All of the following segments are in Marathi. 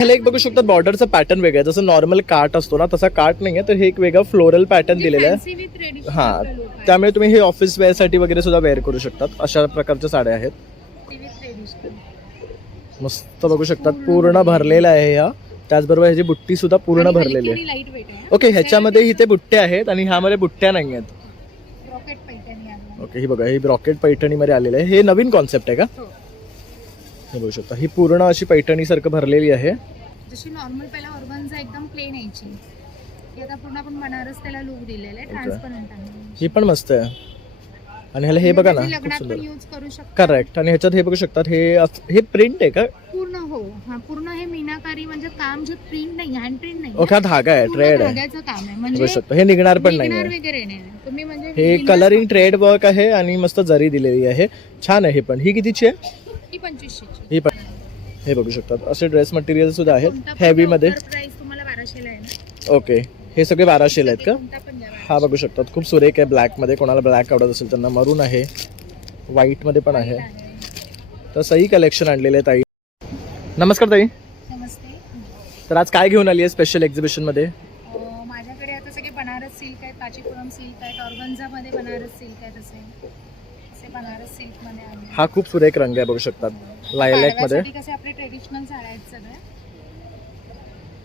ह्याला एक बघू शकतात बॉर्डरचा पॅटर्न वेगळा आहे. जसं नॉर्मल कार्ट असतो ना तसा कार्ट नाहीये तर हे एक वेगळा फ्लोरल पॅटर्न दिलेला आहे. हा त्यामुळे तुम्ही हे ऑफिस वेअरसाठी वगैरे सुद्धा वेअर करू शकतात. अशा प्रकारच्या साड्या आहेत. मस्त बघू शकतात. पूर्ण भरलेलं आहे ह्या. त्याचबरोबर ह्याची बुट्टी सुद्धा पूर्ण भरलेली आहे. आहे ओके ह्याच्यामध्ये इथे बुट्टे आहेत आणि ह्यामध्ये बुट्ट्या नाही आहेत. आहे ओके ही बघा ही रॉकेट पैठणीमध्ये आलेलं आहे. हे नवीन कॉन्सेप्ट आहे का? हो. बघू शकता. ही पूर्ण अशी पैठणी सारखं भरलेली आहे. जशी नॉर्मल पहिला ऑर्गनचा एकदम प्लेन यायची. ही आता पूर्ण आपण बनारस त्याला लुक दिलेला आहे ट्रान्सपरंट आहे. ही पण मस्त आहे. आणि ह्याला हे बघा ना खूप सुंदर. पण यूज करू शकता? करेक्ट आणि ह्याच्यात हे बघू शकतात हे हे प्रिंट आहे का? पूर्ण हो. हा पूर्ण हे मीनाकारी म्हणजे काम जे प्रिंट नाही हँड प्रिंट नाही. ओके धागा आहे ट्रेड आहे. धाग्याचं काम आहे. म्हणजे शकतो. हे निघणार पण नाही वगैरे नाही. तुम्ही म्हणजे हे कलरिंग ट्रेड वर्क आहे आणि मस्त जरी दिलेली आहे. छान आहे हे पण. ही कितीची आहे? ही पंचवीसशेची. ही पण हे बघू शकतात. असे ड्रेस मटेरियल सुद्धा आहेत. हेवी मध्ये. प्राइस तुम्हाला बाराशेला आहे ना? ओके हे सगळे बाराशेला आहेत का? कोणता पण घ्या हा बघू शकतात. खूप सुरेख आहे ब्लॅकमध्ये. कोणाला ब्लॅक आवडत असेल त्यांना मरून आहे. व्हाईटमध्ये पण आहे. तर सही कलेक्शन आणलेले आहे ताई. नमस्कार ताई. नमस्ते. तर आज काय घेऊन आली आहे स्पेशल एक्झिबिशनमध्ये? अं, माझ्याकडे आता सगळे बनारस सिल्क आहेत काचीपुरम सिल्क आहेत ऑर्गन्झामध्ये बनारस सिल्क आहेत असे. असे बनारस सिल्कमध्ये आहे हा खूप सुरेख रंग आहे बघू शकतात. लायलॅकमध्ये पाडव्यासाठी कसे आपले ट्रेडिशनल साड्या आहेत सगळे?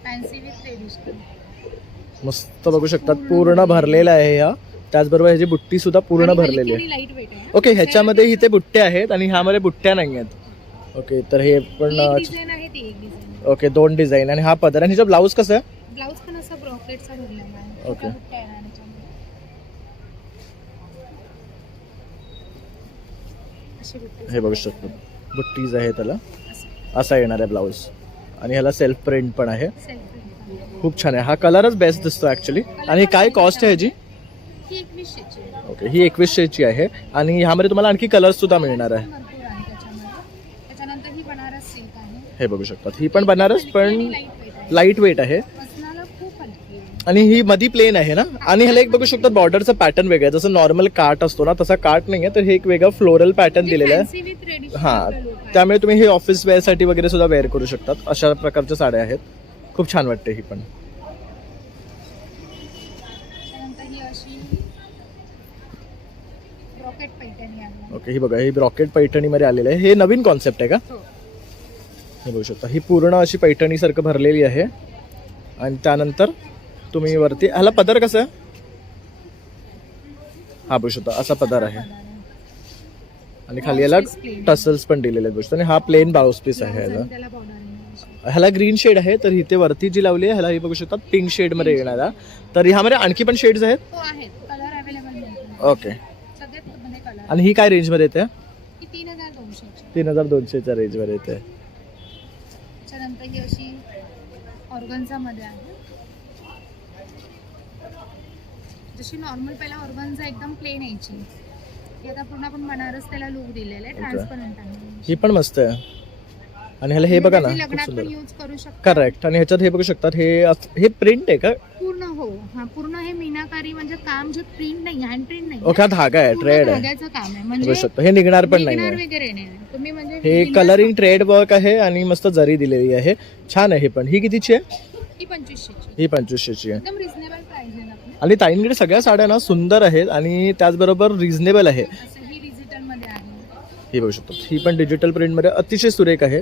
फॅन्सी विथ ट्रेडिशनल मस्त बघू शकतात. पूर्ण भरलेलं आहे ह्या त्याचबरोबर ह्याची बुट्टी सुद्धा पूर्ण भरलेली आहे. लाइट वेट आहे ओके ह्याच्यामध्ये इथे बुट्टे आहेत आणि ह्यामध्ये बुट्ट्या नाही आहेत. ओके तर हे पण एक डिझाईन आहे ती एक डिझाईन ओके दोन डिझाईन आणि हा पदर आणि ह्याचा ब्लाऊज कसं आहे? ब्लाऊज पण असा ब्रॉकेटचा भरलेला आहे. Okay. छोट्या बुट्ट्या आहे याच्यामध्ये. अशी बुट्टी हे बघू शकतो. बुट्टीज आहे त्याला. असं. येणार आहे ब्लाऊज आणि ह्याला सेल्फ प्रिंट पण आहे. खूप छान आहे. हा कलरच बेस्ट दिसतो ऍक्च्युली आणि काय कॉस्ट आहे ह्याची? ही आहे. ओके ही एकवीसशेची आहे. आणि ह्यामध्ये तुम्हाला आणखी कलर सुद्धा मिळणार ही आहे. हे बघू शकतात. ही पण बनारस पण लाइट वेट आहे लाइट वेट आहे वजनाला खूप हलकी आहे आणि ही मधी प्लेन आहे ना? आणि ह्याला एक बघू शकतात बॉर्डरचा पॅटर्न वेगळा आहे. जसं नॉर्मल कार्ट असतो ना तसा कार्ट नाहीये तर हे एक वेगळा फ्लोरल पॅटर्न दिलेला आहे. हा त्यामुळे तुम्ही हे ऑफिस वेअरसाठी वगैरे सुद्धा वेअर करू शकतात. अशा प्रकारच्या साड्या आहेत. खूप छान वाटते ही पण. ही आहे. ओके ही बघा ही रॉकेट पैठणीमध्ये आलेलं आहे. हे नवीन कॉन्सेप्ट आहे का? हो. हे बघू शकता. ही पूर्ण अशी पैठणी सारखं भरलेली आहे. आणि त्यानंतर तुम्ही वरती. ह्याला पदर कसं? आहे हा बघू शकता. असा पदर आहे. आणि खाली याला. टसल्स पण दिलेले आहेत. बघू आणि हा प्लेन ब्लाउज पीस आहे ह्याला ह्याला ग्रीन शेड आहे तर इथे वरती जी लावली आहे ह्याला ही बघू शकता पिंक शेडमध्ये येणारा तर ह्यामध्ये आणखी पण शेड्स आहेत? हो ओके कलर आणि ही काय रेंजमध्ये येते? ही तीन हजार दोनशेची. तीन हजार दोनशेच्या रेंजमध्ये येते त्याच्यानंतर ही अशी ऑर्गन्झा मध्ये आहे जशी नॉर्मल पहिला ऑर्गन्झा एकदम प्लेन यायची. ही आता पूर्ण आपण बनारस त्याला लुक दिलेला आहे ट्रान्सपरंट आहे ही पण मस्त आहे. आणि ह्याला हे बघा ना तुम्ही खूप लग्नात सुंदर. पण यूज करू शकता. करेक्ट आणि ह्याच्यात हे बघू शकतात हे अस- हे प्रिंट आहे का? पूर्ण हो. हा पूर्ण हे मीनाकारी म्हणजे काम जे प्रिंट नाही हँड प्रिंट नाही. ओके हा धागा आहे पूर्ण ट्रेड आहे. धाग्याचं काम आहे. बघू म्हणजे शकतो. हे निघणार पण नाही निघणार आहे वगैरे नाही. तुम्ही म्हणजे हे कलरिंग ट्रेड वर्क आहे आणि मस्त जरी दिलेली आहे. छान आहे हे पण. ही कितीची आहे? ही पंचवीसशेची. ही पंचवीसशेची आहे. एकदम रिझनेबल प्राइस आहे आपली आणि ताईंकडे सगळ्या साड्या ना सुंदर आहेत आणि त्याचबरोबर रिझनेबल आहे. ही बघू शकतो. ही पण डिजिटल प्रिंटमध्ये अतिशय सुरेख आहे.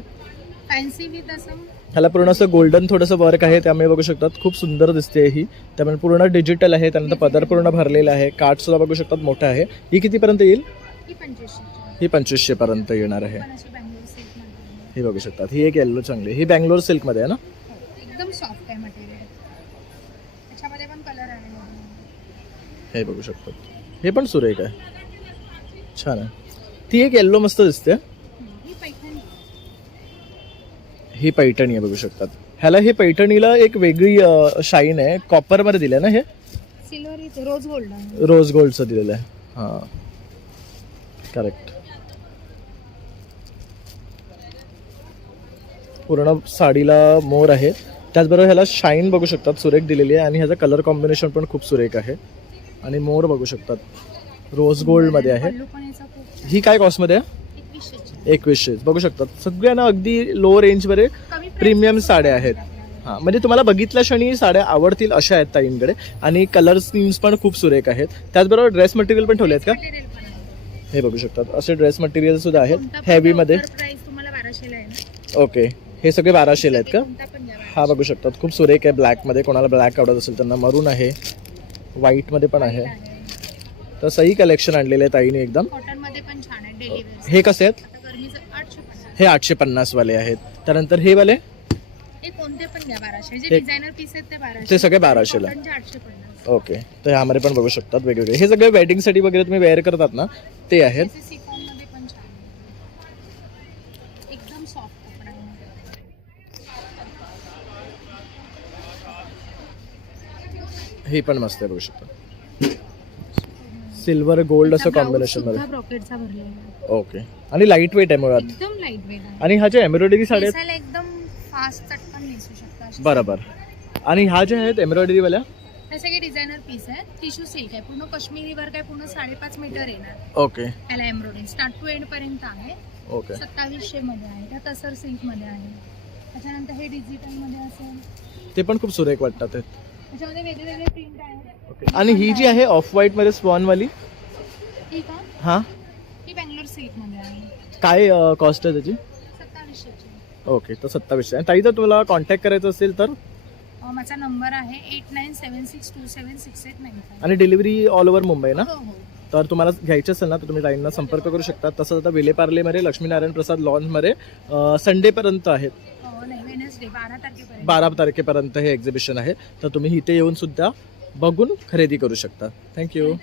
ह्याला पूर्ण असं गोल्डन थोडंसं वर्क आहे त्यामुळे बघू शकतात. खूप सुंदर दिसते ही. त्यामुळे पूर्ण डिजिटल आहे त्यानंतर पदर पूर्ण भरलेला आहे. कार्ड सुद्धा बघू शकतात मोठं आहे. ही कितीपर्यंत येईल? ही पंचवीसशे पर्यंत येणार आहे. ही बघू शकतात. ही एक येल्लो चांगली ही बँगलोर सिल्कमध्ये आहे ना? हो, एकदम सॉफ्ट आहे मटेरियल त्याच्यामध्ये पण कलर आहे हे बघू शकतात हे पण सुरेख आहे. छान आहे. ती एक येल्लो मस्त दिसते. ही पैठणी आहे बघू शकतात. ह्याला हे पैठणीला एक वेगळी शाईन आहे. कॉपरमध्ये दिलं ना हे? रोज गोल्डन रोज गोल्डचं दिलेलं आहे. हां. करेक्ट पूर्ण साडीला मोर आहे. त्याचबरोबर ह्याला शाईन बघू शकतात. सुरेख दिलेली आहे. आणि ह्याचा कलर कॉम्बिनेशन पण खूप सुरेख आहे. आणि मोर बघू शकतात. रोज गोल्डमध्ये आहे. ही काय कॉस्टमध्ये आहे? एकवीसशे. बघू शकतात. सगळ्या ना अगदी लो रेंजमध्ये प्रीमियम साड्या आहेत. हां म्हणजे तुम्हाला बघितल्या क्षणी साड्या आवडतील अशा आहेत ताईंकडे. आणि कलर स्कीम्स पण खूप सुरेख आहेत. त्याचबरोबर ड्रेस मटेरियल पण ठेवले आहेत का. हे बघू शकतात. असे ड्रेस मटेरियल सुद्धा आहेत. हेवीमध्ये ओके हे सगळे बाराशेला आहेत का? हा बघू शकतात. खूप सुरेख आहे ब्लॅकमध्ये कोणाला ब्लॅक आवडत असेल त्यांना मरून आहे. व्हाईटमध्ये पण आहे. तर सही कलेक्शन आणलेलं आहे ताईने एकदम. कॉटनमध्ये पण छान आहे डेली वेअर हे कसे आहेत? आता गरमीचं आठशे पन्नास. हे आठशे पन्नास वाले आहेत. त्यानंतर हे वाले? हे कोणते पण द्या बाराशे. जे डिझायनर पीस आहेत ते बाराशे. ते सगळे बाराशेला. कॉटनचे आठशे पन्नास. ओके तर ह्यामध्ये पण बघू शकतात वेगवेगळे. हे सगळे वेडिंगसाठी वगैरे तुम्ही वेअर करतात ना? ते आहेत त्याचे सिफॉनमध्ये पण छान आहे. एकदम सॉफ्ट कपडा आहे हे पण मस्त आहे बघू शकता. सिल्वर गोल्ड असं कॉम्बिनेशनमध्ये. ओके आणि लाइट वेट आहे मुळात. एकदम लाइट वेट आहे. आणि ह्या ज्या एम्ब्रॉयडरी साड्या आहेत एकदम फास्ट चटकन नेसू शकता अशी. बरोबर. आणि ह्या ज्या आहेत एम्ब्रॉयडरी वाल्या? हे सगळे डिझायनर पीस आहेत. टिश्यू सिल्क आहे. पूर्ण काश्मीरी वर्क आहे पूर्ण साडेपाच मीटर येणार. ओके त्याला एम्ब्रॉयडरी स्टार्ट टू एंड पर्यंत आहे. ओके सत्तावीसशे मध्ये आहे. त्या तसर सिल्कमध्ये आहे. त्याच्यानंतर हे डिजिटलमध्ये असेल. ते पण खूप सुरेख वाटतात. त्याच्यामध्ये वेगळे वेगळे प्रिंट आहेत ओके आणि ही जी आहे ऑफ व्हाईटमध्ये स्पॉन वाली? हा ही? बँगलोर सिल्कमध्ये आहे. काय कॉस्ट आहे त्याची? सत्तावीसशेची. ओके तर सत्तावीसशे. आणि ताई जर तुम्हाला कॉन्टॅक्ट करायचं असेल तर? अं, माझा नंबर आहे eight nine seven six two seven six eight nine five आणि डिलिव्हरी ऑल ओव्हर मुंबई ना? हो हो. तर तुम्हाला घ्यायचं असेल ना तर तुम्ही ताईंना संपर्क करू शकता. तसंच आता विलेपार्लेमध्ये लक्ष्मीनारायण प्रसाद लॉन्समध्ये संडेपर्यंत आहेत. म्हणजे बारा तारखेपर्यंत. बारा तारखेपर्यंत हे एक्झिबिशन आहे. तर तुम्ही इथे येऊन सुद्धा बघून खरेदी करू शकता. थँक्यू